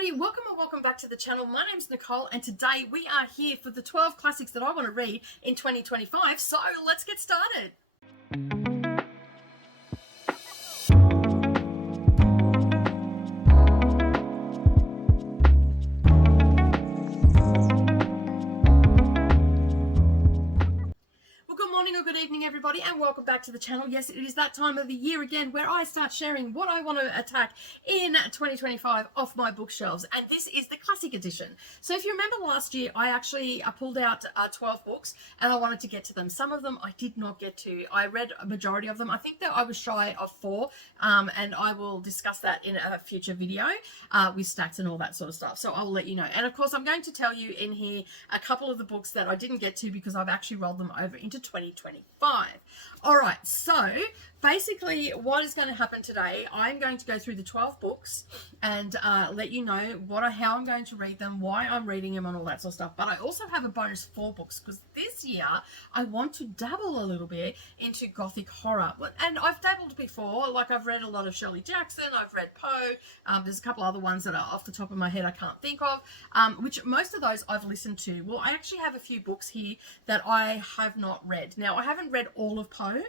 everybody, welcome and welcome back to the channel. My name's Nicole and today we are here for the 12 classics that I want to read in 2025, so let's get started. Good evening everybody and welcome back to the channel. Yes, it is that time of the year again where I start sharing what I want to attack in 2025 off my bookshelves, and this is the classic edition. So if you remember last year, I actually pulled out 12 books and I wanted to get to them. Some of them I did not get to. I read a majority of them. I think that I was shy of 4 and I will discuss that in a future video with stats and all that sort of stuff, so I'll let you know. And of course I'm going to tell you in here a couple of the books that I didn't get to because I've actually rolled them over into 2025. All right, so basically what is going to happen today, I'm going to go through the 12 books and let you know how I'm going to read them, why I'm reading them and all that sort of stuff. But I also have a bonus 4 books because this year I want to dabble a little bit into gothic horror. And I've dabbled before, like I've read a lot of Shirley Jackson, I've read Poe, there's a couple other ones that are off the top of my head I can't think of, which most of those I've listened to. Well, I actually have a few books here that I have not read. Now, I haven't read all of Poe.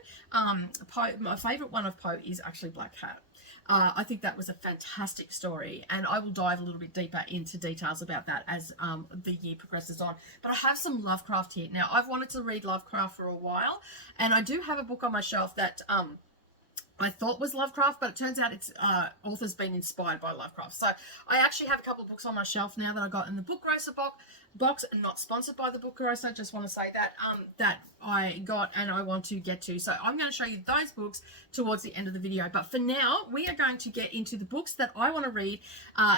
My favourite one of Poe is actually Black Hat. I think that was a fantastic story, and I will dive a little bit deeper into details about that as the year progresses on. But I have some Lovecraft here. Now, I've wanted to read Lovecraft for a while, and I do have a book on my shelf that I thought was Lovecraft, but it turns out its author's been inspired by Lovecraft. So I actually have a couple of books on my shelf now that I got in the Book Grocer box, not sponsored by the Book Grocer, just want to say that that I got and I want to get to. So I'm going to show you those books towards the end of the video. But for now, we are going to get into the books that I want to read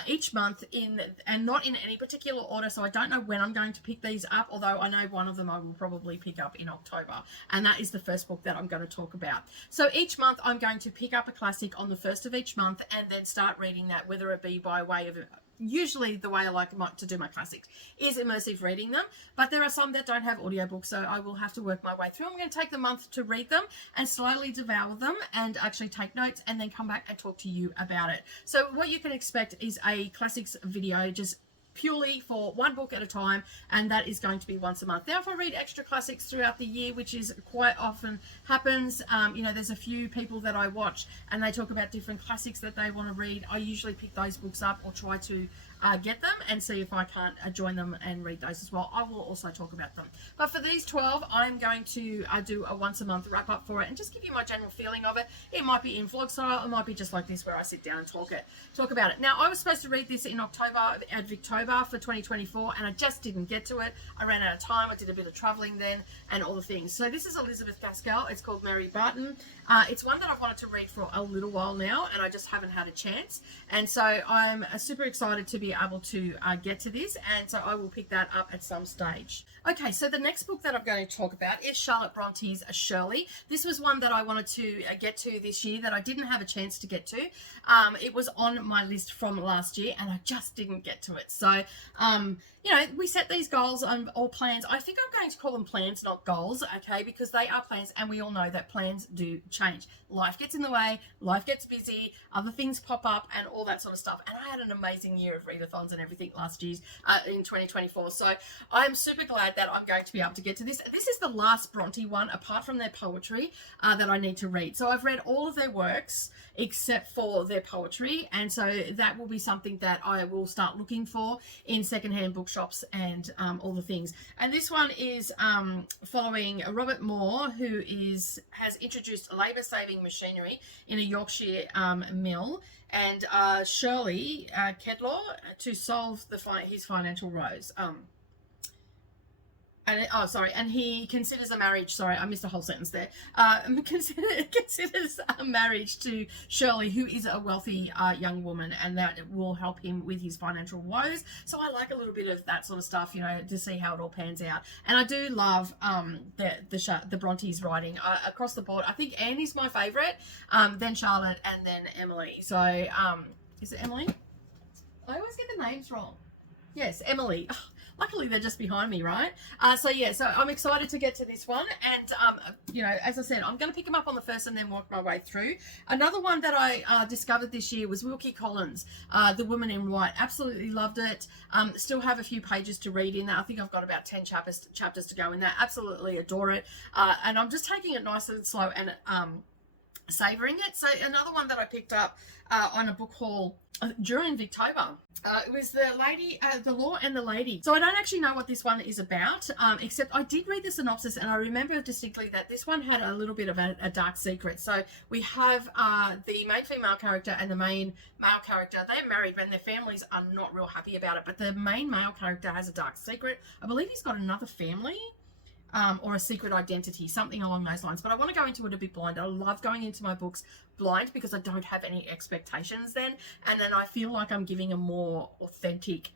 each month and not in any particular order. So I don't know when I'm going to pick these up, although I know one of them I will probably pick up in October. And that is the first book that I'm going to talk about. So each month I'm going to pick up a classic on the first of each month and then start reading that, whether it be by way of, usually the way I like to do my classics is immersive reading them, but there are some that don't have audiobooks, so I will have to work my way through. I'm going to take the month to read them and slowly devour them and actually take notes and then come back and talk to you about it. So what you can expect is a classics video, just purely for one book at a time, and that is going to be once a month. Now, if I read extra classics throughout the year, which is quite often happens, you know, there's a few people that I watch and they talk about different classics that they want to read. I usually pick those books up or try to get them and see if I can't join them and read those as well. I will also talk about them. But for these 12, I'm going to do a once a month wrap up for it and just give you my general feeling of it. It might be in vlog style, it might be just like this where I sit down and talk about it. Now, I was supposed to read this in October at Victober for 2024 and I just didn't get to it. I ran out of time. I did a bit of traveling then and all the things. So this is Elizabeth Gaskell. It's called Mary Barton. It's one that I've wanted to read for a little while now and I just haven't had a chance. And so I'm super excited to be able to get to this, and so I will pick that up at some stage. Okay, so the next book that I'm going to talk about is Charlotte Bronte's Shirley. This was one that I wanted to get to this year that I didn't have a chance to get to. It was on my list from last year and I just didn't get to it. So you know, we set these goals or plans. I think I'm going to call them plans, not goals, okay, because they are plans and we all know that plans do change. Life gets in the way, life gets busy, other things pop up and all that sort of stuff. And I had an amazing year of readathons and everything last year in 2024. So I'm super glad that I'm going to be able to get to this. This is the last Bronte one, apart from their poetry, that I need to read. So I've read all of their works except for their poetry. And so that will be something that I will start looking for in secondhand bookshops and all the things. And this one is following Robert Moore, who has introduced labour-saving machinery in a Yorkshire mill, and Shirley Kedlaw to solve his financial woes. And he considers a marriage, sorry, I missed a whole sentence there, considers a marriage to Shirley, who is a wealthy young woman, and that will help him with his financial woes. So I like a little bit of that sort of stuff, you know, to see how it all pans out. And I do love the Bronte's writing across the board. I think Anne is my favourite, then Charlotte, and then Emily. So, is it Emily? I always get the names wrong. Yes, Emily. luckily they're just behind me, right? So yeah, so I'm excited to get to this one. And, you know, as I said, I'm going to pick them up on the first and then work my way through. Another one that I discovered this year was Wilkie Collins, The Woman in White. Absolutely loved it. Still have a few pages to read in that. I think I've got about 10 chapters to go in there. Absolutely adore it. And I'm just taking it nice and slow and savoring it. So another one that I picked up on a book haul during Victober, it was The Law and the Lady. So I don't actually know what this one is about, except I did read the synopsis and I remember distinctly that this one had a little bit of a dark secret. So we have the main female character and the main male character. They're married and their families are not real happy about it, but the main male character has a dark secret. I believe he's got another family. Or a secret identity, something along those lines. But I want to go into it a bit blind. I love going into my books blind because I don't have any expectations then. And then I feel like I'm giving a more authentic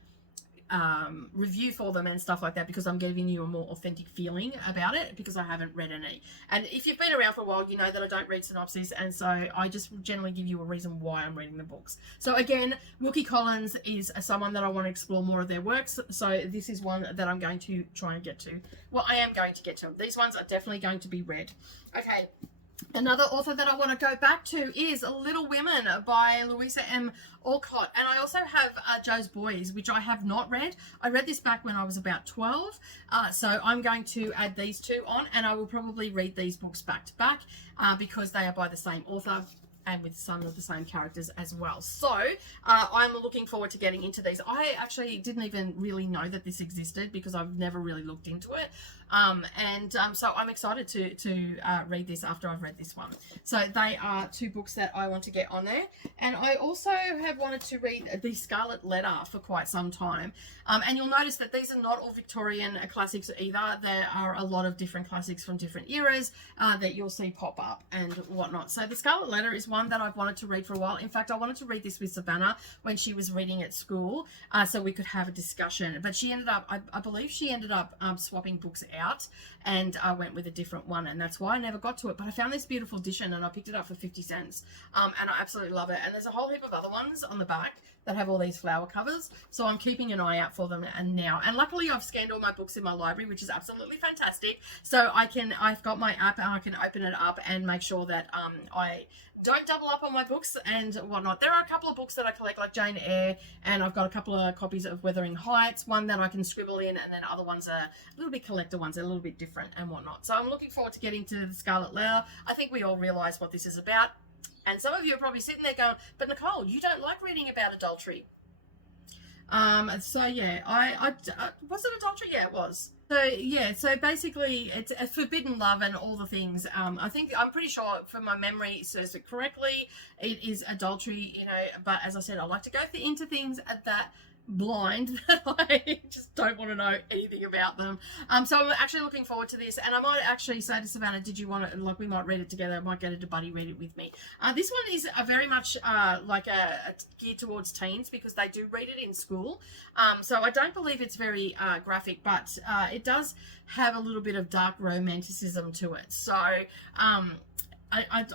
review for them and stuff like that, because I'm giving you a more authentic feeling about it because I haven't read any. And if you've been around for a while, you know that I don't read synopses, and so I just generally give you a reason why I'm reading the books. So again, Wilkie Collins is someone that I want to explore more of their works, so this is one that I'm going to try and get to. Well, I am going to get to. These ones are definitely going to be read. Okay. Another author that I want to go back to is Little Women by Louisa M. Alcott. And I also have Jo's Boys, which I have not read. I read this back when I was about 12. So I'm going to add these two on, and I will probably read these books back to back because they are by the same author and with some of the same characters as well. So I'm looking forward to getting into these. I actually didn't even really know that this existed because I've never really looked into it. So I'm excited to read this after I've read this one. So they are two books that I want to get on there. And I also have wanted to read The Scarlet Letter for quite some time. And you'll notice that these are not all Victorian classics either. There are a lot of different classics from different eras that you'll see pop up and whatnot. So The Scarlet Letter is one that I've wanted to read for a while. In fact, I wanted to read this with Savannah when she was reading at school so we could have a discussion. But she ended up, I believe she ended up swapping books out and I went with a different one, and that's why I never got to it. But I found this beautiful edition and I picked it up for 50 cents and I absolutely love it. And there's a whole heap of other ones on the back that have all these flower covers, so I'm keeping an eye out for them. And luckily I've scanned all my books in my library, which is absolutely fantastic. So I've got my app and I can open it up and make sure that I don't double up on my books and whatnot. There are a couple of books that I collect, like Jane Eyre, and I've got a couple of copies of Wuthering Heights, one that I can scribble in, and then other ones are a little bit collector ones, they're a little bit different and whatnot. So I'm looking forward to getting to The Scarlet Letter. I think we all realise what this is about. And some of you are probably sitting there going, but Nicole, you don't like reading about adultery. So yeah, was it adultery? Yeah, it was. So yeah, so basically it's a forbidden love and all the things. I'm pretty sure, for my memory serves it correctly, it is adultery, you know, but as I said, I like to go into things that blind that I just don't want to know anything about them. So I'm actually looking forward to this, and I might actually say to Savannah, did you want it, like we might read it together, I might get her to buddy read it with me. This one is very much like a geared towards teens because they do read it in school. So I don't believe it's very graphic, but it does have a little bit of dark romanticism to it. So I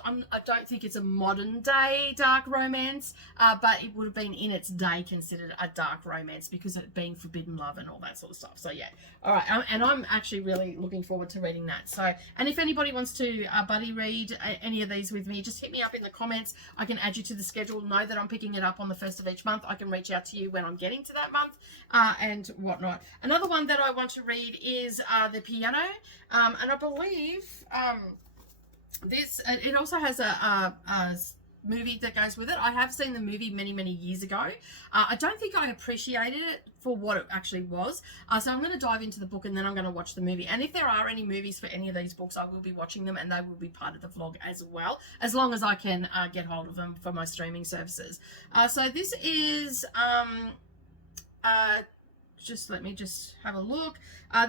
don't think it's a modern day dark romance, but it would have been in its day considered a dark romance because of it being forbidden love and all that sort of stuff. So yeah, all right, and I'm actually really looking forward to reading that. So, and if anybody wants to buddy read any of these with me, just hit me up in the comments. I can add you to the schedule. Know that I'm picking it up on the 1st of each month. I can reach out to you when I'm getting to that month and whatnot. Another one that I want to read is The Piano, and I believe it also has a movie that goes with it. I have seen the movie many years ago. I don't think I appreciated it for what it actually was. So I'm going to dive into the book and then I'm going to watch the movie. And if there are any movies for any of these books, I will be watching them and they will be part of the vlog as well, as long as I can get hold of them for my streaming services. So this is let me have a look.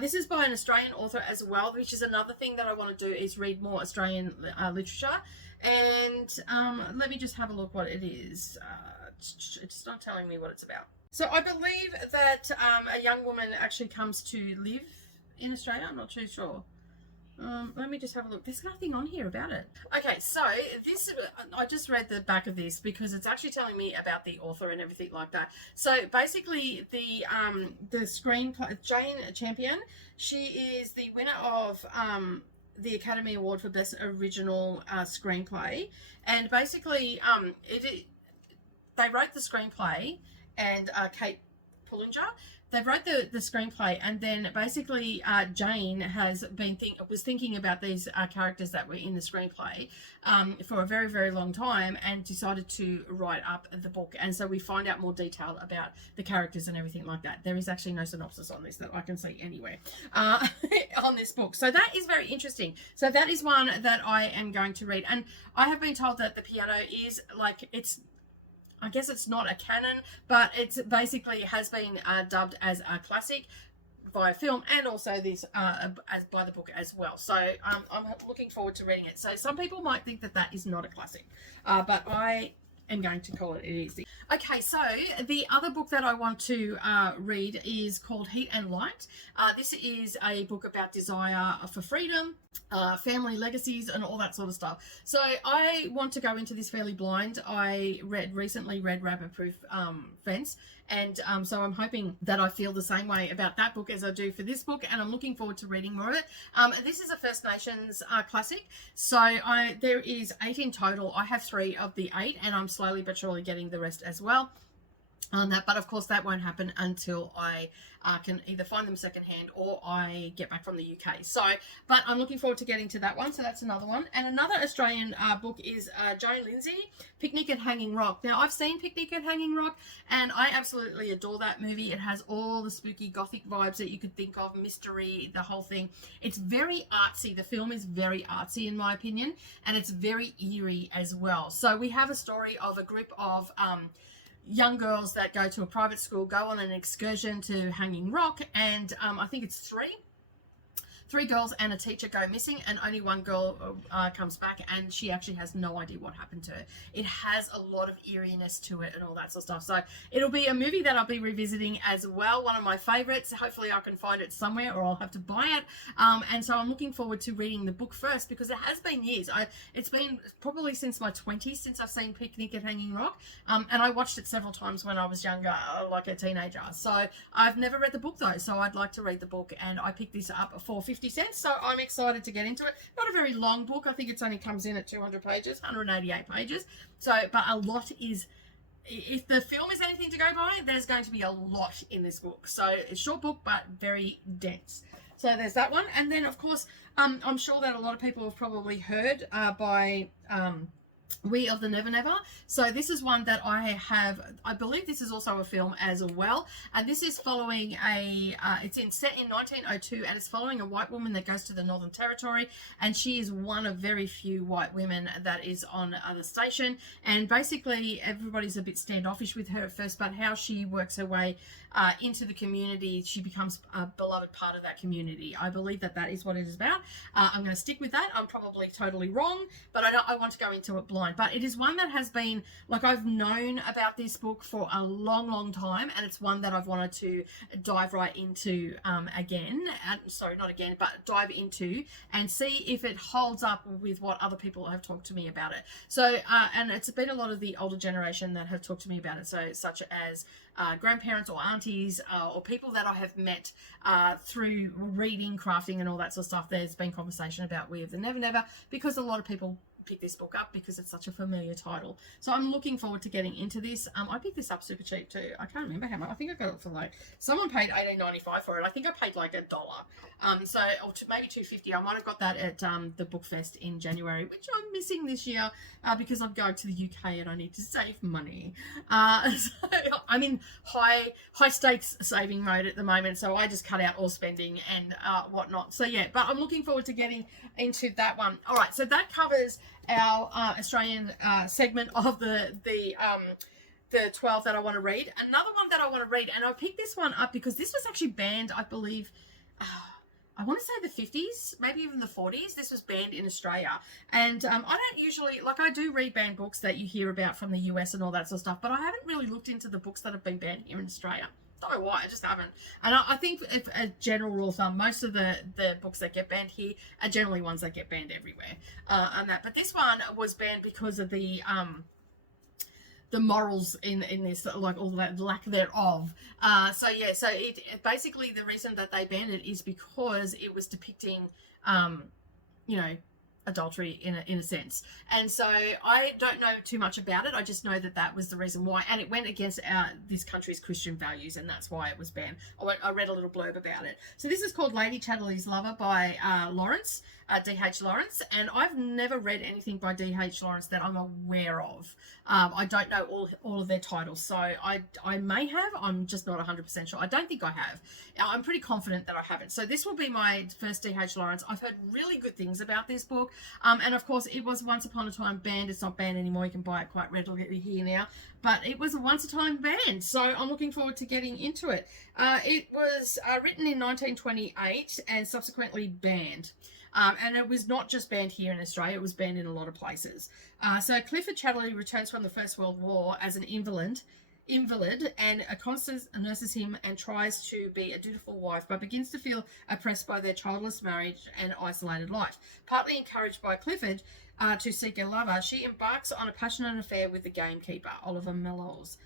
This is by an Australian author as well, which is another thing that I want to do, is read more Australian literature. And let me just have a look what it is. It's not telling me what it's about. So I believe that a young woman actually comes to live in Australia. I'm not too sure. Let me just have a look. There's nothing on here about it. Okay, so this, I just read the back of this because it's actually telling me about the author and everything like that. So basically, the screenplay, Jane Champion, she is the winner of the Academy Award for Best Original Screenplay, and basically, they wrote the screenplay, and Kate Pullinger. They wrote the screenplay, and then basically Jane was thinking about these characters that were in the screenplay for a very, very long time, and decided to write up the book. And so we find out more detail about the characters and everything like that. There is actually no synopsis on this that I can see anywhere on this book. So that is very interesting. So that is one that I am going to read. And I have been told that The Piano is like, I guess it's not a canon, but it's basically has been dubbed as a classic by film, and also this as by the book as well. So I'm looking forward to reading it. So some people might think that that is not a classic, but I am going to call it is. Okay, so the other book that I want to read is called Heat and Light. This is a book about desire for freedom, family legacies, and all that sort of stuff. So I want to go into this fairly blind. I recently read Rabbit Proof Fence, and so I'm hoping that I feel the same way about that book as I do for this book, and I'm looking forward to reading more of it. This is a First Nations classic, so there is 8 in total. I have 3 of the 8, and I'm slowly but surely getting the rest as well on that, but of course that won't happen until I can either find them secondhand or I get back from the UK. So, but I'm looking forward to getting to that one. So that's another one. And another Australian book is Joan Lindsay, Picnic at Hanging Rock. Now I've seen Picnic at Hanging Rock, and I absolutely adore that movie. It has all the spooky gothic vibes that you could think of, mystery, the whole thing. It's very artsy. The film is very artsy in my opinion, and it's very eerie as well. So we have a story of a group of young girls that go to a private school, go on an excursion to Hanging Rock, and I think it's three girls and a teacher go missing, and only one girl comes back, and she actually has no idea what happened to her. It has a lot of eeriness to it and all that sort of stuff. So it'll be a movie that I'll be revisiting as well. One of my favorites. Hopefully I can find it somewhere, or I'll have to buy it. And so I'm looking forward to reading the book first, because it has been years. It's been probably since my 20s since I've seen Picnic at Hanging Rock. And I watched it several times when I was younger, like a teenager. So I've never read the book though. So I'd like to read the book, and I picked this up for 50 cents, so I'm excited to get into it. Not a very long book. I think it's only comes in at 200 pages, 188 pages. So, but a lot is, if the film is anything to go by, there's going to be a lot in this book. So it's a short book, but very dense. So there's that one. And then of course, I'm sure that a lot of people have probably heard by We of the Never Never. So this is one that I believe this is also a film as well, and this is following it's set in 1902, and it's following a white woman that goes to the Northern Territory, and she is one of very few white women that is on the station, and basically everybody's a bit standoffish with her at first, but how she works her way into the community, she becomes a beloved part of that community. I believe that is what it is about. I'm going to stick with that. I'm probably totally wrong, but I want to go into it blind. But it is one that has been, like, I've known about this book for a long, long time, and it's one that I've wanted to dive right into again. Sorry, not again, but dive into and see if it holds up with what other people have talked to me about it. So, and it's been a lot of the older generation that have talked to me about it, so such as grandparents or aunties or people that I have met through reading, crafting, and all that sort of stuff. There's been conversation about We of the Never Never, because a lot of people pick this book up because it's such a familiar title. So I'm looking forward to getting into this. I picked this up super cheap too. I can't remember how much. I think I got it for like, someone paid $18.95 for it. I think I paid like $1. So or maybe $2.50. I might have got that at the Book Fest in January, which I'm missing this year because I'm going to the UK and I need to save money. So I'm in high stakes saving mode at the moment, so I just cut out all spending and whatnot. So yeah, but I'm looking forward to getting into that one. All right, so that covers our Australian segment of the 12 that I want to read. Another one that I want to read, and I picked this one up because this was actually banned, I believe, I want to say the 50s, maybe even the 40s. This was banned in Australia. And I don't usually, like, I do read banned books that you hear about from the US and all that sort of stuff, but I haven't really looked into the books that have been banned here in Australia. Don't know why, I just haven't. And I think if a general rule of thumb, most of the books that get banned here are generally ones that get banned everywhere. And that, but this one was banned because of the morals in this, like all that lack thereof. So yeah, so it basically, the reason that they banned it is because it was depicting, you know, adultery in a sense. And so I don't know too much about it. I just know that that was the reason why, and it went against this country's Christian values, and that's why it was banned. I read a little blurb about it. So this is called Lady Chatterley's Lover by Lawrence, D.H. Lawrence, and I've never read anything by D.H. Lawrence that I'm aware of. I don't know all of their titles, so I may have. I'm just not 100% sure. I don't think I have. I'm pretty confident that I haven't. So this will be my first D.H. Lawrence. I've heard really good things about this book, and of course it was once upon a time banned. It's not banned anymore. You can buy it quite readily here now, but it was a once a time banned, so I'm looking forward to getting into it. It was written in 1928 and subsequently banned. And it was not just banned here in Australia, it was banned in a lot of places. So Clifford Chatterley returns from the First World War as an invalid, and Constance nurses him and tries to be a dutiful wife, but begins to feel oppressed by their childless marriage and isolated life. Partly encouraged by Clifford to seek a lover, she embarks on a passionate affair with the gamekeeper, Oliver Mellows.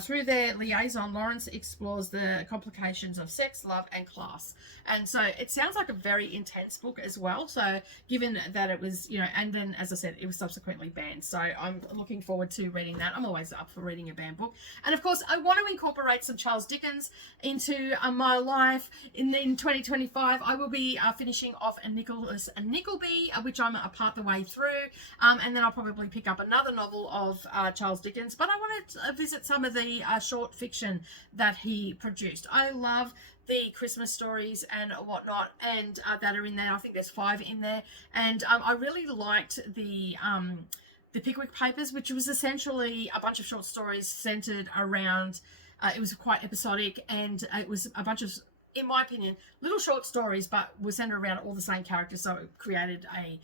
Through their liaison, Lawrence explores the complications of sex, love, and class. And so it sounds like a very intense book as well. So given that it was, you know, and then, as I said, it was subsequently banned. So I'm looking forward to reading that. I'm always up for reading a banned book. And of course, I want to incorporate some Charles Dickens into my life. In 2025, I will be finishing off a Nicholas Nickleby, which I'm a part the way through. And then I'll probably pick up another novel of Charles Dickens. But I want to visit some of the short fiction that he produced. I love the Christmas stories and whatnot, and that are in there. I think there's 5 in there, and I really liked the Pickwick Papers, which was essentially a bunch of short stories centered around. It was quite episodic, and it was a bunch of, in my opinion, little short stories, but were centered around all the same characters, so it created a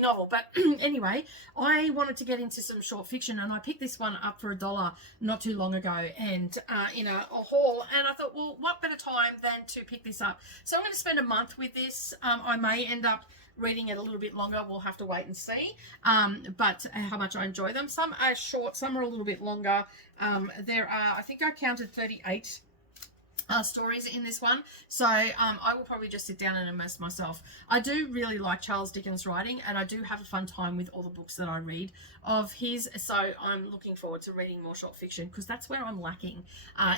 novel. But anyway, I wanted to get into some short fiction, and I picked this one up for $1 not too long ago, and in a haul, and I thought, well, what better time than to pick this up? So I'm going to spend a month with this. I may end up reading it a little bit longer. We'll have to wait and see, but how much I enjoy them. Some are short, some are a little bit longer. There are, I think I counted 38 stories in this one, so I will probably just sit down and immerse myself. I do really like Charles Dickens' writing, and I do have a fun time with all the books that I read of his, so I'm looking forward to reading more short fiction, because that's where I'm lacking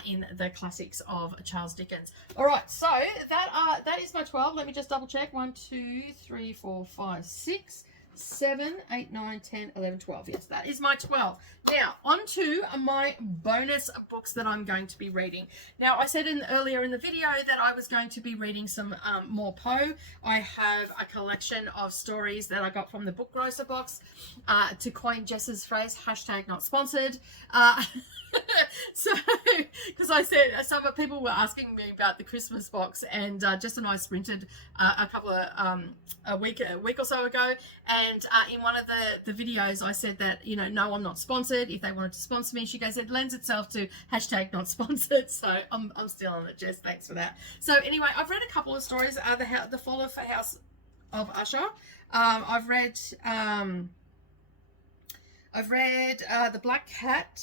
in the classics of Charles Dickens. All right, so that is my 12. Let me just double check. 1 2 3 4 5 6 7 8 9 10 11 12. Yes, that is my 12. Now on to my bonus books that I'm going to be reading. Now, I said earlier in the video that I was going to be reading some more Poe. I have a collection of stories that I got from the Book Grocer box, to coin Jess's phrase, hashtag not sponsored. So, because I said, some people were asking me about the Christmas box, and Jess and I sprinted a couple of a week or so ago, and in one of the videos I said that, you know, no, I'm not sponsored. If they wanted to sponsor me, she goes, it lends itself to hashtag not sponsored. So I'm still on it, Jess. Thanks for that. So anyway, I've read a couple of stories. The Fall of House of Usher. I've read The Black Cat.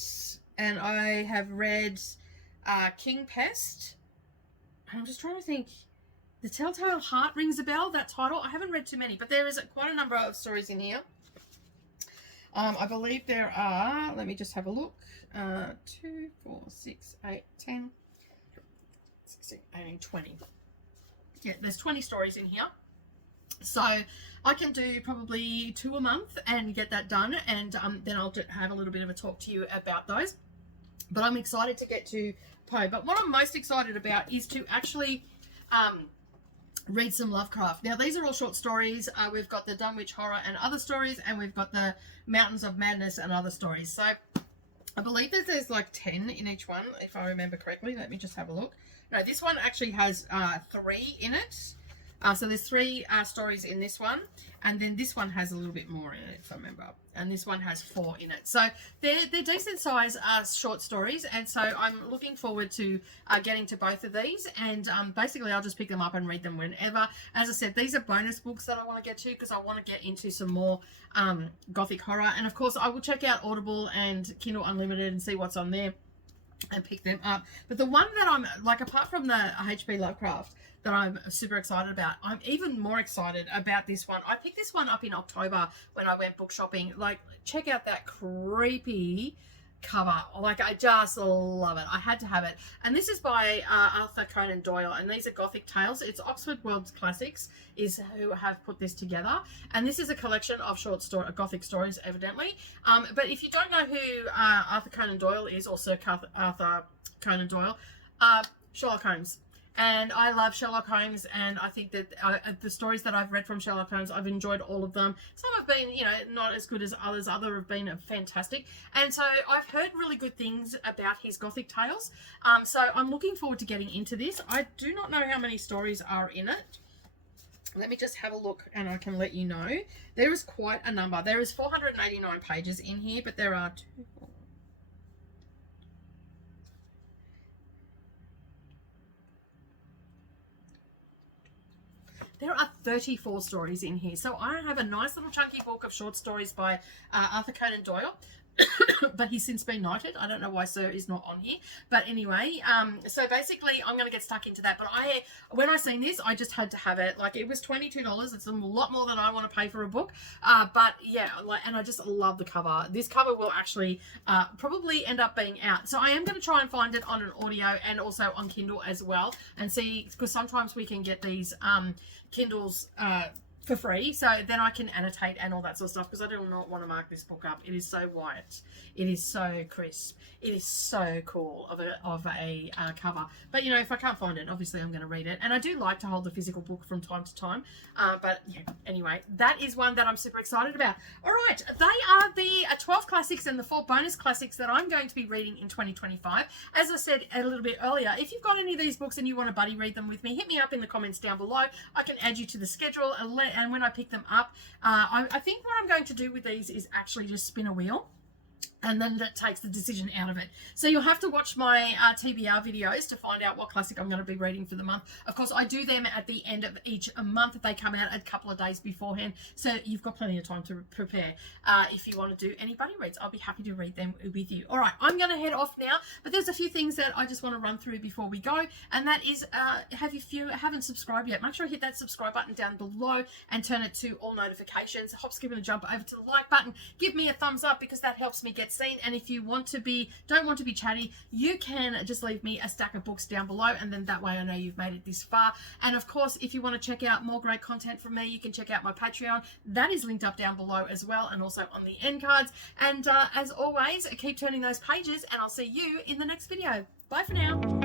And I have read King Pest. I'm just trying to think. The Telltale Heart rings a bell, that title. I haven't read too many, but there is quite a number of stories in here. I believe there are, let me just have a look, 2, 4, 6, 8, 10, 16, 18, 20. Yeah, there's 20 stories in here. So I can do probably 2 a month and get that done, and then I'll have a little bit of a talk to you about those. But I'm excited to get to Poe. But what I'm most excited about is to actually read some Lovecraft. Now, these are all short stories. We've got the Dunwich Horror and other stories, and we've got the Mountains of Madness and other stories. So I believe that there's like 10 in each one, if I remember correctly. Let me just have a look. No, this one actually has 3 in it. So there's 3 stories in this one, and then this one has a little bit more in it, if I remember. And this one has 4 in it. So they're decent size short stories, and so I'm looking forward to getting to both of these. And basically, I'll just pick them up and read them whenever. As I said, these are bonus books that I want to get to because I want to get into some more Gothic horror. And of course, I will check out Audible and Kindle Unlimited and see what's on there and pick them up. But the one that I'm like, apart from the H.P. Lovecraft that I'm super excited about, I'm even more excited about this one. I picked this one up in October when I went book shopping. Like, check out that creepy cover. Like, I just love it. I had to have it. And this is by Arthur Conan Doyle, and these are Gothic Tales. It's Oxford World Classics is who have put this together, and this is a collection of Gothic stories, evidently. But if you don't know who Arthur Conan Doyle is, or Sir Arthur Conan Doyle, Sherlock Holmes. And I love Sherlock Holmes, and I think that the stories that I've read from Sherlock Holmes, I've enjoyed all of them. Some have been, you know, not as good as others. Other have been fantastic. And so I've heard really good things about his Gothic tales. So I'm looking forward to getting into this. I do not know how many stories are in it. Let me just have a look and I can let you know. There is quite a number. There is 489 pages in here, but there are 2, 4, there are 34 stories in here. So I have a nice little chunky book of short stories by Arthur Conan Doyle. But he's since been knighted. I don't know why Sir is not on here. But anyway, so basically I'm going to get stuck into that. But when I seen this, I just had to have it. Like, it was $22. It's a lot more than I want to pay for a book. But yeah, like, and I just love the cover. This cover will actually probably end up being out. So I am going to try and find it on an audio and also on Kindle as well. And see, because sometimes we can get these Kindles for free, so then I can annotate and all that sort of stuff, because I do not want to mark this book up. It is so white, it is so crisp, it is so cool of a cover. But you know, if I can't find it, obviously I'm going to read it, and I do like to hold the physical book from time to time. But yeah, anyway, that is one that I'm super excited about. All right, they are the 12 classics and the 4 bonus classics that I'm going to be reading in 2025. As I said a little bit earlier, if you've got any of these books and you want to buddy read them with me, hit me up in the comments down below. I can add you to the schedule, and when I pick them up, I think what I'm going to do with these is actually just spin a wheel, and then that takes the decision out of it. So you'll have to watch my TBR videos to find out what classic I'm going to be reading for the month. Of course, I do them at the end of each month. They come out a couple of days beforehand, so you've got plenty of time to prepare. If you want to do any buddy reads, I'll be happy to read them with you. All right, I'm going to head off now, but there's a few things that I just want to run through before we go, and that is, if you haven't subscribed yet, make sure you hit that subscribe button down below and turn it to all notifications. Hop, skip, and a jump over to the like button. Give me a thumbs up, because that helps me get seen. And if you don't want to be chatty, you can just leave me a stack of books down below, and then that way I know you've made it this far. And of course, if you want to check out more great content from me, you can check out my Patreon. That is linked up down below as well, and also on the end cards. And as always, keep turning those pages, and I'll see you in the next video. Bye for now.